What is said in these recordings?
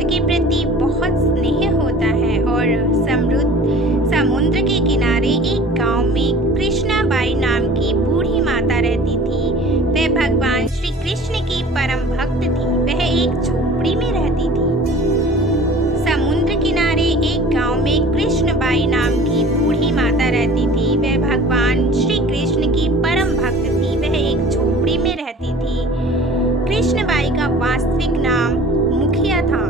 भक्त के प्रति बहुत स्नेह होता है और समुद्र के किनारे एक गांव में कृष्णाबाई नाम की बूढ़ी माता रहती थी। वह भगवान श्री कृष्ण की परम भक्त थी। वह एक झोपड़ी में रहती थी। समुद्र किनारे एक गांव में कृष्णबाई नाम की बूढ़ी माता रहती थी। वह भगवान श्री कृष्ण की परम भक्त थी। वह एक झोपड़ी में रहती थी। कृष्णबाई का वास्तविक नाम मुखिया था।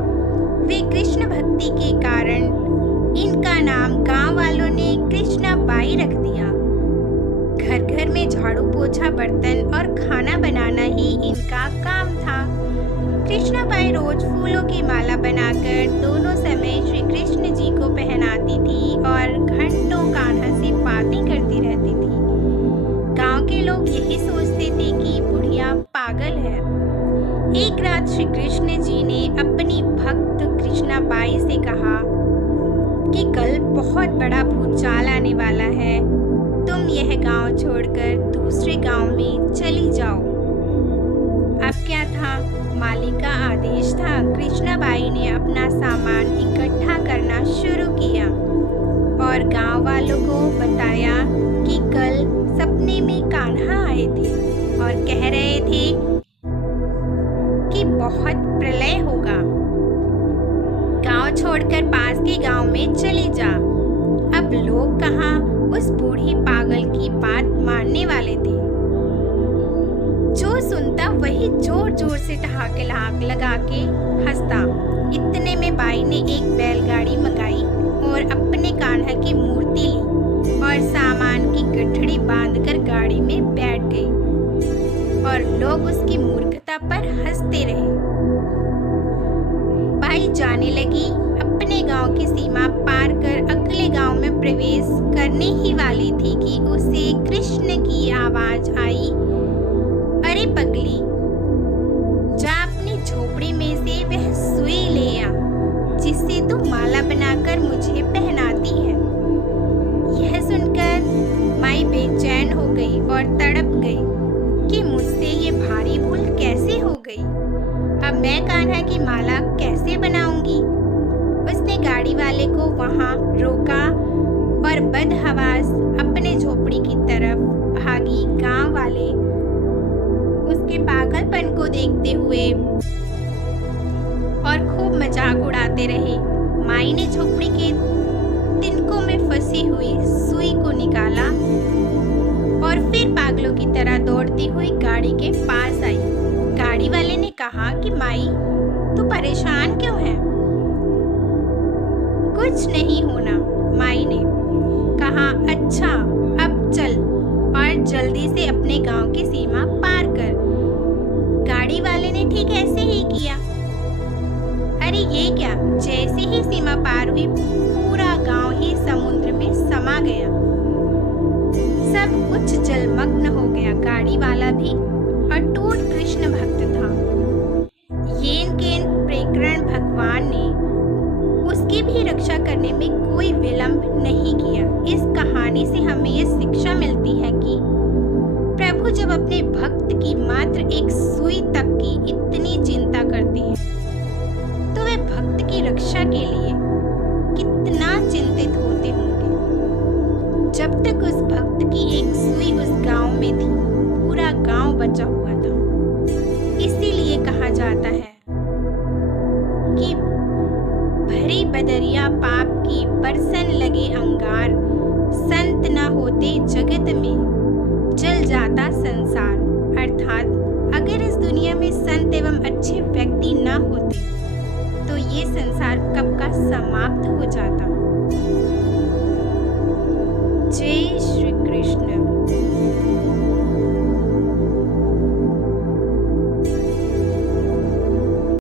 वे कृष्ण भक्ति के कारण इनका नाम गांव वालों ने कृष्णाबाई रख दिया। घर घर में झाड़ू पोछा बर्तन और खाना बनाना ही इनका काम था। कृष्णाबाई रोज फूलों की माला बनाकर दोनों समय श्री कृष्ण जी को पहनाती थी और घंटों कान्हा से बातें करती रहती थी। गांव के लोग यही सोचते थे कि बुढ़िया पागल है। एक रात श्री कृष्ण जी ने अपनी भक्त कृष्णाबाई से कहा कि कल बहुत बड़ा भूचाल आने वाला है। तुम यह गांव छोड़कर दूसरे गांव में चली जाओ। अब क्या था, मालिक का आदेश था। कृष्णाबाई ने अपना सामान इकट्ठा करना शुरू किया और गांव वालों को बताया कि कल सपने में कान्हा आए थे और कह रहे थे कि बहुत प्रलय होगा। गांव छोड़कर पास के गांव में चली जा। अब लोग कहाँ उस बूढ़ी पागल की बात मानने वाले थे। जो सुनता वही जोर जोर से ठहाके लगा के हंसता। इतने में बाई ने एक बैलगाड़ी मंगाई और अपने कान्हा की मूर्ति ली और सामान की गठड़ी बांधकर गाड़ी में बैठ गई और लोग उसकी मूर्खता पर हंसते रहे। बाई जाने लगी। अपने गांव की सीमा पार कर अगले गांव में प्रवेश करने ही वाली थी कि उसे कृष्ण की आवाज आई, अरे पगली, जा अपनी झोपड़ी में से वह सुई ले आ जिससे तू माला बनाकर मुझे पहनाती है। यह सुनकर माई बेचैन हो गई और तड़प गई कि मुझसे ये भारी भूल कैसे हो गई। अब मैं कान्हा की माला कैसे बनाऊंगी। उसने गाड़ी वाले को वहां रोका और बदहवास अपने झोपड़ी की तरफ भागी। गांव वाले उसके पागलपन को देखते हुए और खूब मजाक उड़ाते रहे। माई ने झोपड़ी के तिनकों में फंसी हुई सुई को निकाला और फिर पागलों की तरह दौड़ती हुई गाड़ी के पास आई। गाड़ी वाले ने कहा कि माई, तू परेशान क्यों है? कुछ नहीं होना, माई ने कहा। अच्छा, अब चल और जल्दी से अपने गांव की सीमा पार कर। गाड़ी वाले ने ठीक ऐसे ही किया। अरे ये क्या, जैसे ही सीमा पार हुई पूरा गांव ही समुद्र में समा गया। सब कुछ जलमग्न हो गया। गाड़ी वाला भी अटूट कृष्ण भक्त था। येन केन प्रेकरण भगवान ने उसकी भी रक्षा करने में कोई विलंब नहीं किया। इस कहानी से हमें ये शिक्षा मिलती है कि प्रभु जब अपने भक्त की मात्र एक सुई तक की इतनी चिंता करते हैं तो वे भक्त की रक्षा के लिए कितना चिंतित होते होंगे। जब तक उस भक्त की एक सुई उस गांव में थी, पूरा गांव बचा हुआ था। इसीलिए कहा जाता है कि भरी बदरिया पाप की बरसन लगे अंगार, संत न होते जगत में जल जाता संसार। अर्थात अगर इस दुनिया में संत एवं अच्छे व्यक्ति न होते तो ये संसार कब का समाप्त हो जाता। जय